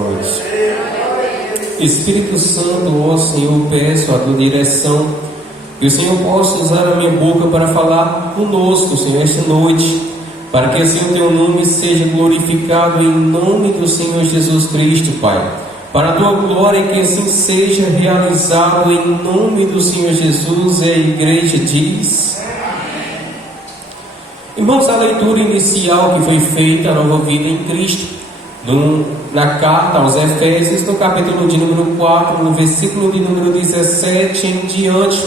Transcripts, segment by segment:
noite. Espírito Santo, ó Senhor, peço a tua direção, que o Senhor possa usar a minha boca para falar conosco, Senhor, esta noite, para que assim o teu nome seja glorificado em nome do Senhor Jesus Cristo, Pai. Para a tua glória, que assim seja realizado em nome do Senhor Jesus. E a igreja diz: irmãos, a leitura inicial que foi feita, a nova vida em Cristo, na carta aos Efésios, no capítulo de número 4, no versículo de número 17 em diante,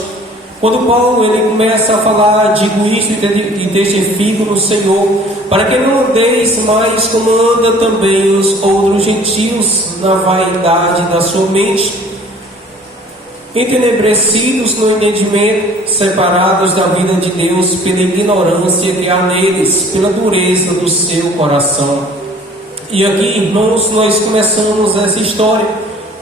quando Paulo ele começa a falar: digo isto e testifico no Senhor, para que não andeis mais como anda também os outros gentios, na vaidade da sua mente, entenebrecidos no entendimento, separados da vida de Deus pela ignorância que há neles, pela dureza do seu coração. E aqui, irmãos, nós começamos essa história,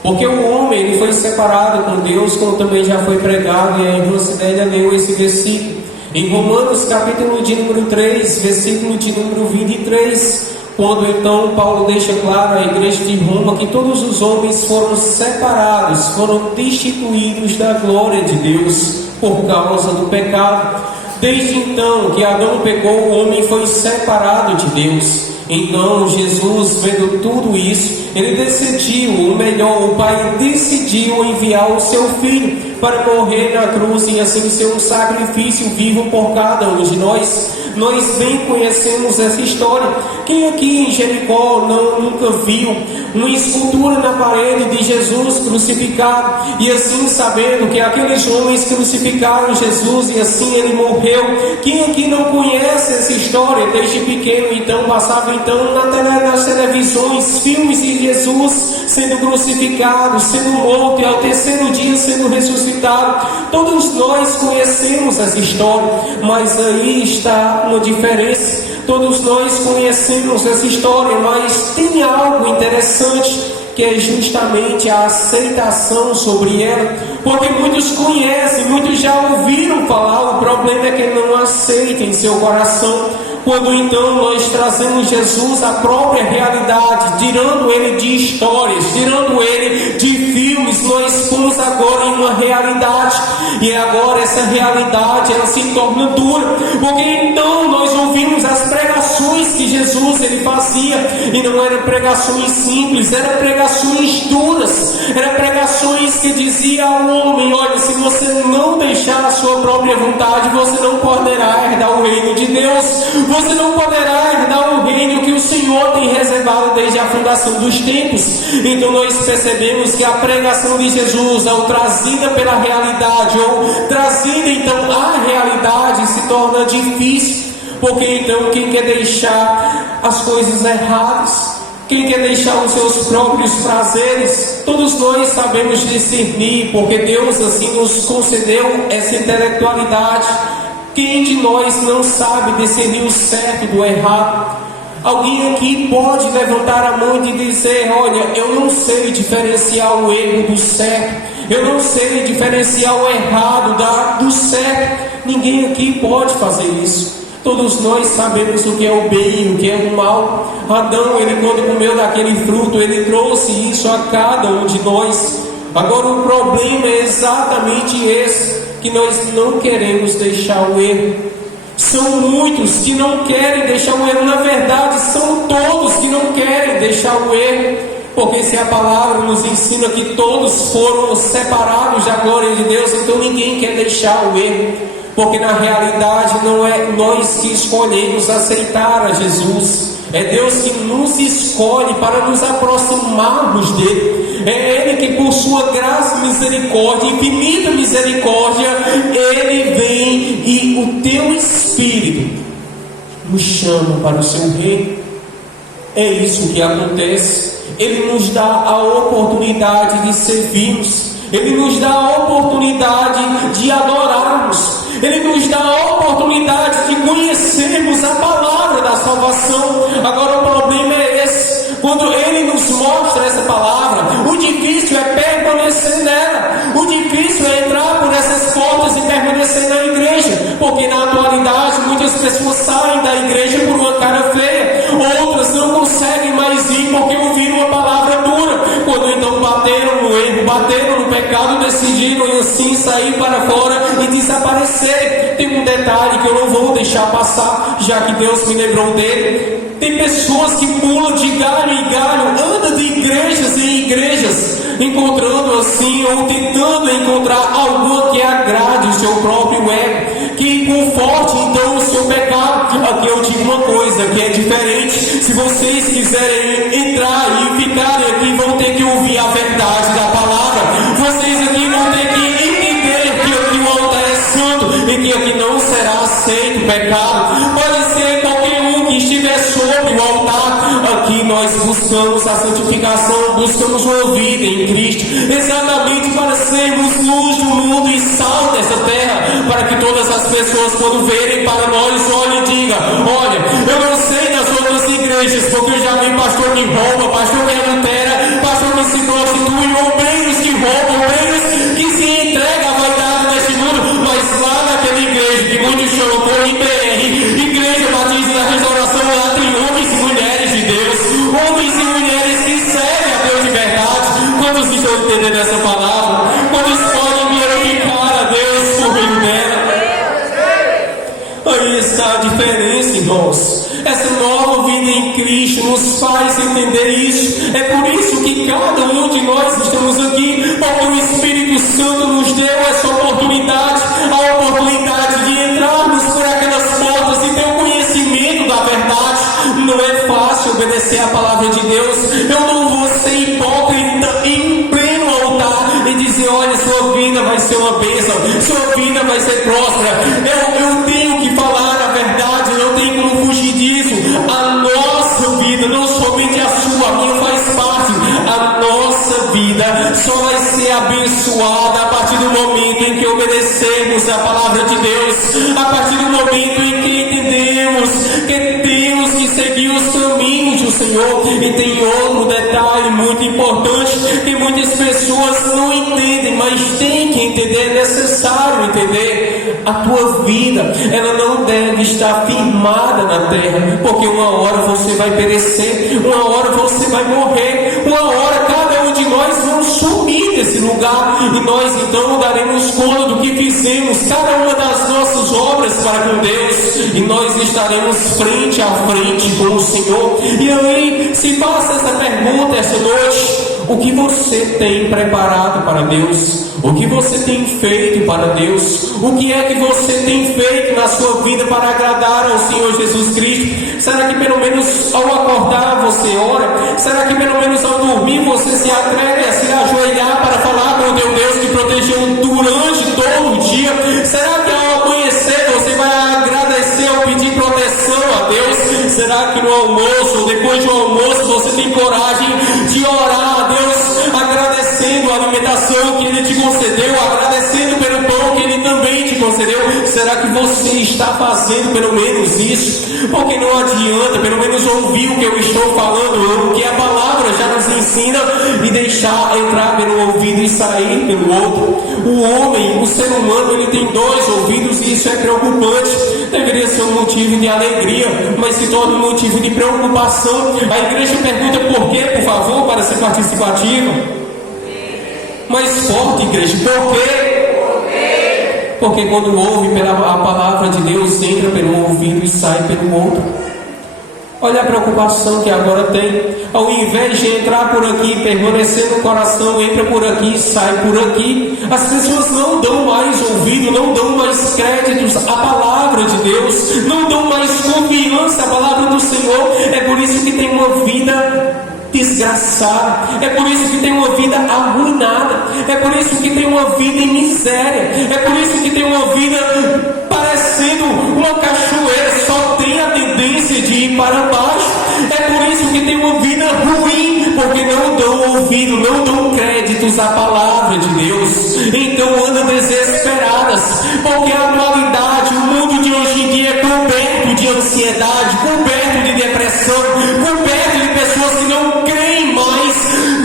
porque o homem ele foi separado com Deus, como também já foi pregado, e a irmã Cibélia leu esse versículo em Romanos capítulo de número 3, versículo de número 23, quando então Paulo deixa claro à igreja de Roma que todos os homens foram separados, foram destituídos da glória de Deus por causa do pecado. Desde então que Adão pecou, o homem foi separado de Deus. Então Jesus, vendo tudo isso, ele decidiu, ou melhor, o Pai decidiu enviar o seu Filho para morrer na cruz e assim ser um sacrifício vivo por cada um de nós. Nós bem conhecemos essa história. Quem aqui em Jericó nunca viu uma escultura na parede de Jesus crucificado, e assim sabendo que aqueles homens crucificaram Jesus e assim ele morreu? Quem aqui não conhece essa história desde pequeno? Então passava nas televisões filmes de Jesus sendo crucificado, sendo morto e ao terceiro dia sendo ressuscitado. Todos nós conhecemos essa história, mas aí está uma diferença. Todos nós conhecemos essa história, mas tem algo interessante, que é justamente a aceitação sobre ela. Porque muitos conhecem, muitos já ouviram falar, o problema é que não aceitam em seu coração. Quando então nós trazemos Jesus à própria realidade, tirando ele de histórias, tirando ele de filmes, nós pomos agora em uma realidade, e agora essa realidade ela se torna dura, porque então nós ouvimos as pregações que Jesus ele fazia, e não eram pregações simples, eram pregações duras, eram pregações que diziam ao homem: olha, se você não deixar a sua própria vontade, você não poderá herdar o reino de Deus. Você não poderá herdar o reino que o Senhor tem reservado desde a fundação dos tempos. Então nós percebemos que a pregação de Jesus, ao trazida pela realidade, ou trazida então à realidade, se torna difícil. Porque então quem quer deixar as coisas erradas, quem quer deixar os seus próprios prazeres, todos nós sabemos discernir, porque Deus assim nos concedeu essa intelectualidade. Quem de nós não sabe discernir o certo do errado? Alguém aqui pode levantar a mão e dizer: olha, eu não sei diferenciar o erro do certo, eu não sei diferenciar o errado do certo. Ninguém aqui pode fazer isso. Todos nós sabemos o que é o bem e o que é o mal. Adão, ele quando comeu daquele fruto, ele trouxe isso a cada um de nós. Agora o problema é exatamente esse, que nós não queremos deixar o erro. São muitos que não querem deixar o erro. Na verdade, são todos que não querem deixar o erro. Porque se a palavra nos ensina que todos foram separados da glória de Deus, então ninguém quer deixar o erro. Porque na realidade não é nós que escolhemos aceitar a Jesus. É Deus que nos escolhe para nos aproximarmos dele. É Ele que por sua graça e misericórdia, infinita misericórdia, Ele vem e o teu Espírito nos chama para o seu reino. É isso que acontece. Ele nos dá a oportunidade de servirmos. Ele nos dá a oportunidade de adorarmos. Ele nos dá a oportunidade de conhecermos a palavra da salvação. Agora o problema é esse: quando Ele nos mostra essa palavra, o difícil é permanecer nela. O difícil é entrar por essas portas e permanecer na igreja. Porque na atualidade muitas pessoas saem da igreja por uma cara feia. Outras não conseguem mais ir porque ouviram uma palavra dura. pecado, decidiram assim sair para fora e desaparecer. Tem um detalhe que eu não vou deixar passar, já que Deus me lembrou dele. Tem pessoas que pulam de galho em galho, andam de igrejas em igrejas, encontrando assim ou tentando encontrar alguma que agrade o seu próprio ego, que conforte então o seu pecado. Aqui eu digo uma coisa que é diferente. Se vocês quiserem entrar e ficarem aqui, vão ter que ouvir a verdade da palavra. Vocês aqui vão ter que entender que aqui o altar é santo e que aqui não será aceito o pecado. Pode ser qualquer um que estiver sobre o altar. Aqui nós buscamos a santificação, buscamos uma vida em Cristo, exatamente para sermos luz do mundo e sal dessa terra, para que todas as pessoas, quando verem para nós, olhem e digam: olha, eu não sei nas outras igrejas, porque eu já vi pastor que rouba, pastor que adultera, pastor que se prostitui, obreiros que roubam, obreiros que se entregam à vaidade neste mundo, mas lá naquela igreja que muitos chamam por IBR, Igreja Batista da Restauração, lá tem homens e mulheres de Deus, homens e mulheres que servem a Deus de verdade. Quantos estão entendendo essa palavra? Quantos podem glorificar a Deus por meio dela? Aí está a diferença, irmãos. Essa nova vida em Cristo nos faz entender isso. É por isso que cada um de nós estamos aqui, porque o Espírito Santo nos deu essa oportunidade, a oportunidade de entrarmos por aquelas portas e ter o conhecimento da verdade. Não é fácil obedecer a palavra de Deus. Eu não vou ser hipócrita em pleno altar e dizer: olha, sua vida vai ser uma bênção, sua vida vai ser próspera. Eu tenho que falar a verdade, não tenho como fugir disso. A nossa vida, não somente a sua, a minha faz parte. A nossa vida só vai ser abençoada a partir do momento em que obedecemos a palavra de Deus, a partir do momento em que entendemos que temos que seguir os caminhos do Senhor. E tem outro detalhe muito importante que muitas pessoas não entendem, mas tem que entender, é necessário entender. A tua vida, ela não deve estar firmada na terra, porque uma hora você vai perecer, uma hora você vai morrer, uma hora cada um de nós vamos sumir desse lugar, e nós então daremos conta do que fizemos, cada uma das nossas obras para com Deus, e nós estaremos frente a frente com o Senhor. E aí se faça essa pergunta essa noite: o que você tem preparado para Deus? O que você tem feito para Deus? O que é que você tem feito na sua vida para agradar ao Senhor Jesus Cristo? Será que pelo menos ao acordar você ora? Será que pelo menos ao dormir você se atreve a se ajoelhar para falar com o teu Deus que protegeu durante todo o dia? Será que ao amanhecer você vai agradecer ao pedir proteção a Deus? Será que no almoço ou depois do almoço você tem coragem de orar a Deus, agradecendo a alimentação que Ele te concedeu, agradecendo pelo pão que Ele também te concedeu? Será que você está fazendo pelo menos isso? Porque não adianta pelo menos ouvir o que eu estou falando, o que a palavra já nos ensina, e deixar entrar pelo ouvido e sair pelo outro. O homem, o ser humano, ele tem dois ouvidos, e isso é preocupante. Deveria ser um motivo de alegria, mas se torna um motivo de preocupação. A igreja pergunta por quê, por favor, para ser participativa. Mais forte, igreja, por quê? Porque quando ouve a palavra de Deus, entra pelo ouvido e sai pelo outro. Olha a preocupação que agora tem. Ao invés de entrar por aqui, permanecer no coração, entra por aqui, sai por aqui. As pessoas não dão mais ouvido, não dão mais créditos à palavra de Deus, não dão mais confiança à palavra do Senhor. É por isso que tem uma vida desgraçada, é por isso que tem uma vida arruinada, é por isso que tem uma vida em miséria, é por isso que tem uma vida parecendo uma cachoeira, só tem a tendência de ir para baixo. É por isso que tem uma vida ruim, porque não dão ouvido, não dão créditos à palavra de Deus. Então andam desesperadas, porque a atualidade, o mundo de hoje em dia é coberto de ansiedade, coberto de depressão, coberto de pessoas que não creem mais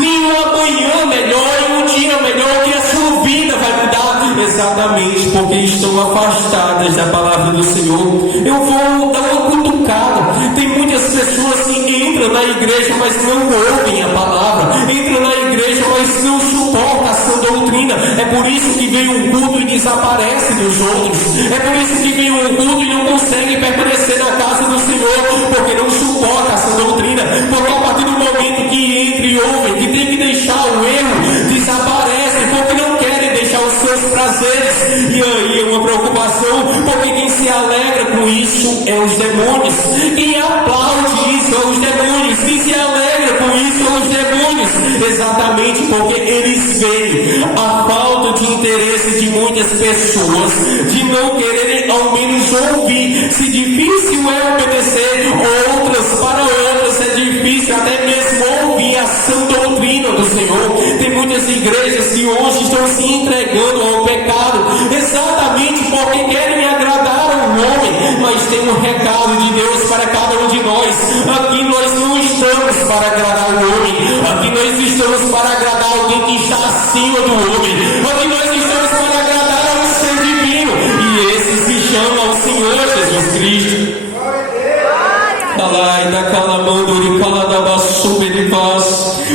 em um amanhã melhor, em um dia melhor, que a sua vida vai mudar, exatamente porque estão afastadas da palavra do Senhor. Eu vou dar uma cutucada. Tem muitas pessoas que entram na igreja, mas não ouvem a palavra, entram na igreja, mas não suportam a sã doutrina, por isso que vem um culto e desaparece dos outros. É por isso que vem um culto e não consegue permanecer na casa do Senhor, porque não suporta essa doutrina. Porque a partir do momento que entra e ouvem que tem que deixar o erro, desaparecem, porque não querem deixar os seus prazeres. E aí é uma preocupação, porque quem se alegra com isso é os demônios. Quem aplaude isso é os demônios. Quem se alegra com isso é os demônios. Exatamente porque eles veem a falta de interesse de muitas pessoas, de não quererem ao menos ouvir. Se difícil é obedecer, para outras é difícil até mesmo ouvir a sã doutrina do Senhor. Tem muitas igrejas que hoje estão se entregando ao pecado, exatamente porque querem agradar ao homem. Mas tem um recado de Deus para cada um de nós. Aqui nós não estamos para agradar o homem, aqui nós estamos para agradar alguém que está acima do homem. Aqui nós estamos para agradar ao ser divino, e esse se chama o Senhor Jesus Cristo.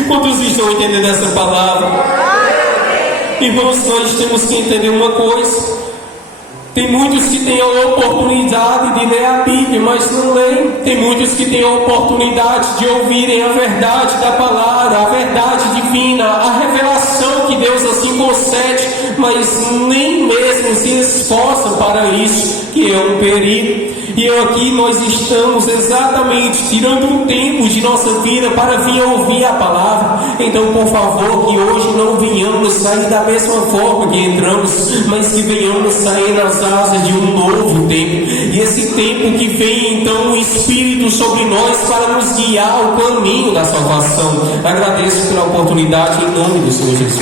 Quantos estão entendendo essa palavra? Irmãos, nós temos que entender uma coisa. Tem muitos que têm a oportunidade de ler a Bíblia, mas não leem. Tem muitos que têm a oportunidade de ouvirem a verdade da palavra, a verdade divina, a revelação que Deus assim concede, mas nem mesmo se esforçam para isso, que é um perigo. E aqui nós estamos exatamente tirando um tempo de nossa vida para vir ouvir a palavra. Então, por favor, que hoje não venhamos sair da mesma forma que entramos, mas que venhamos sair nas asas de um novo tempo. E esse tempo que vem então o Espírito sobre nós para nos guiar ao caminho da salvação. Agradeço pela oportunidade em nome do Senhor Jesus.